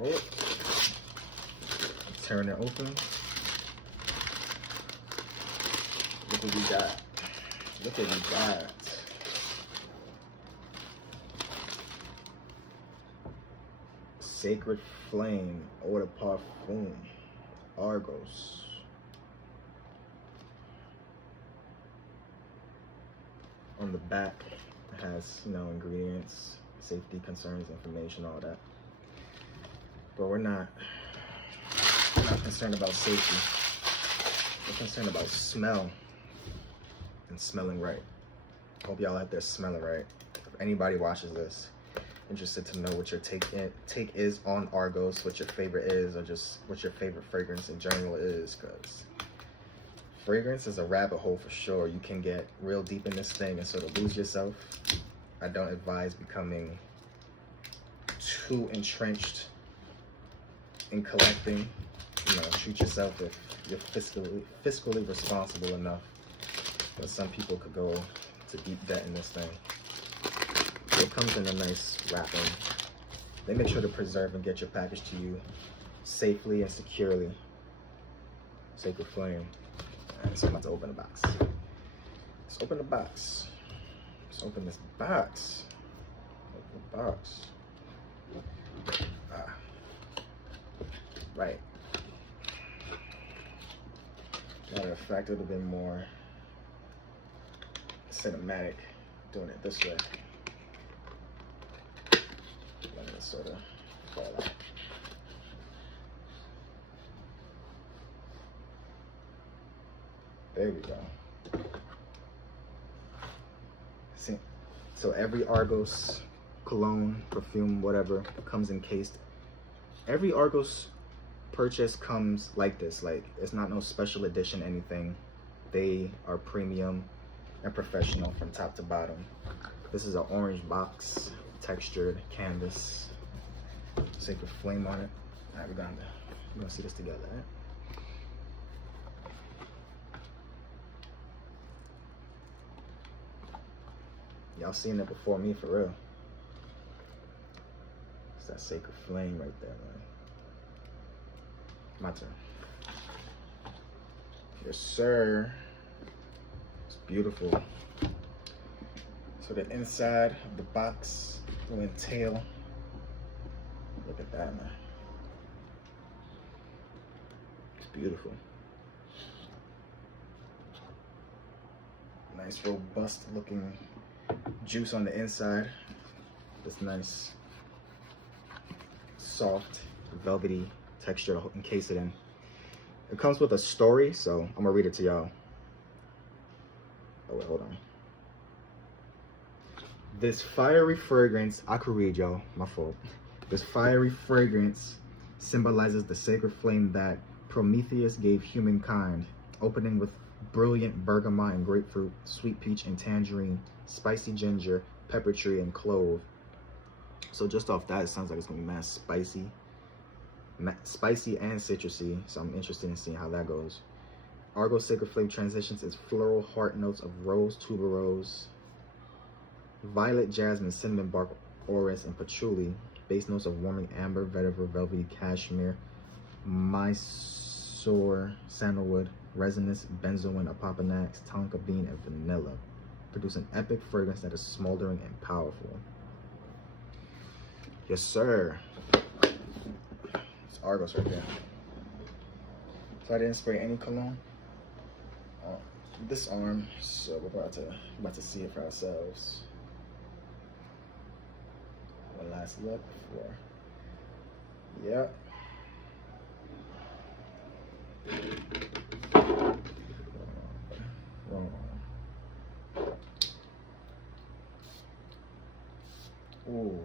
Oh, tearing it open. Look what we got. Look what we got. Sacred Flame Eau de Parfum, Argos. On the back, it has, you know, ingredients, safety concerns, information, all that. But we're not concerned about safety. We're concerned about smell and smelling right. Hope y'all out there smelling right. If anybody watches this, interested to know what your take is on Argos, what your favorite is, or just what your favorite fragrance in general is, because fragrance is a rabbit hole for sure. You can get real deep in this thing and sort of lose yourself. I don't advise becoming too entrenched in collecting. You know, shoot yourself if you're fiscally responsible enough. But some people could go to deep debt in this thing. So it comes in a nice wrapping. They make sure to preserve and get your package to you safely and securely. Sacred Flame. Alright, so I'm about to open the box. Let's open the box. Let's open this box. Open the box. Right. Matter of fact, it would have been more cinematic doing it this way. Let me sort of fall out. There we go. See, so every Argos cologne, perfume, whatever, comes encased. Every Argos purchase comes like this. Like, it's not no special edition anything. They are premium and professional from top to bottom. This is an orange box, textured canvas, Sacred Flame on it. All right, we're gonna see this together. Right? Y'all seen it before me, for real. It's that Sacred Flame right there, man. My turn. Yes, sir. It's beautiful. So the inside of the box will entail, look at that, man. It's beautiful. Nice robust looking juice on the inside. This nice soft velvety texture to encase it in. It comes with a story, so I'm gonna read it to y'all. Oh wait, hold on. This fiery fragrance, I could read, y'all, my fault. This fiery fragrance symbolizes the sacred flame that Prometheus gave humankind, opening with brilliant bergamot and grapefruit, sweet peach and tangerine, spicy ginger, pepper tree, and clove. So just off that, it sounds like it's gonna be mad spicy and citrusy, so I'm interested in seeing how that goes. Argos Sacred Flame transitions its floral heart notes of rose, tuberose, violet, jasmine, cinnamon bark, orris, and patchouli. Base notes of warming amber, vetiver, velvety, cashmere, Mysore, sandalwood, resinous, benzoin, apopanax, tonka bean, and vanilla. Produce an epic fragrance that is smoldering and powerful. Yes, sir. It's Argos right there. So I didn't spray any cologne on this arm, so we're about to see it for ourselves. One last look before. Yep. Wrong. Ooh,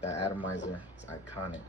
that atomizer is iconic.